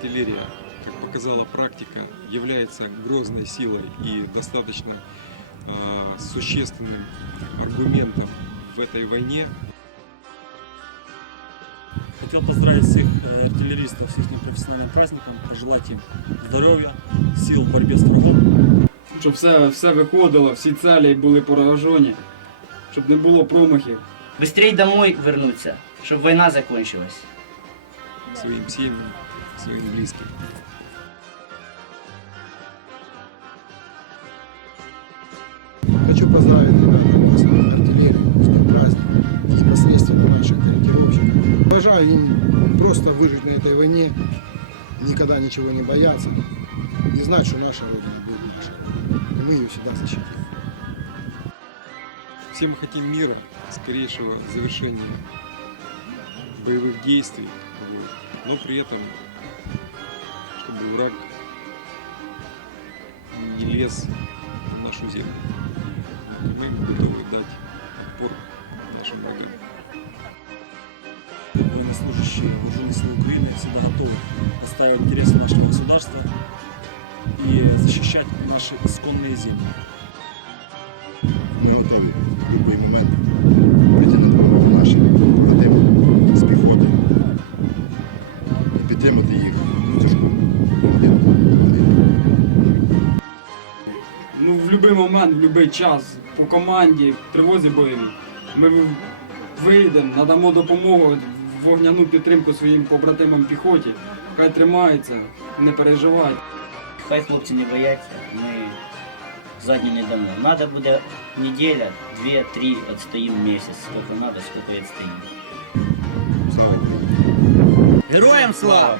артиллерия, как показала практика, является грозной силой и достаточно э, существенным аргументом в этой войне. Хотел поздравить всех э, артиллеристов с их профессиональным праздником, пожелать им здоровья, сил в борьбе с врагом. Щоб все, все виходило, всі цілі були поражені, щоб не було промахів. Быстрей домой вернуться, чтобы война закончилась. своим семьям, своим близким. Хочу поздравить, ребята, вас, артиллерию, с днем праздника, непосредственно наших корректировщиков. Уважаю им просто выжить на этой войне, никогда ничего не бояться и знать, что наша Родина будет наша. И мы ее всегда защитим. Все мы хотим мира, скорейшего завершения боевых действий, но при этом, чтобы враг не лез в нашу землю. Мы готовы дать отпор нашим врагам. Военнослужащие вооруженных сил Украины всегда готовы отстаивать интересы нашего государства и защищать наши исконные земли. Ми готові в будь-який момент прийти на допомогу нашим побратимам з піхоти і підтримати їх в тяжку годину. Ну, в будь-який момент, в будь-який час, по команді, в тривозі бойовій, ми вийдемо, надамо допомогу, вогняну підтримку своїм побратимам піхоті. Хай тримаються, не переживайте. Хай хлопці не бояться, ми задню не дамо. Надо буде неделя, две, три, отстоим месяц. Сколько надо, сколько и отстоим. Слава Україні! Героям слава!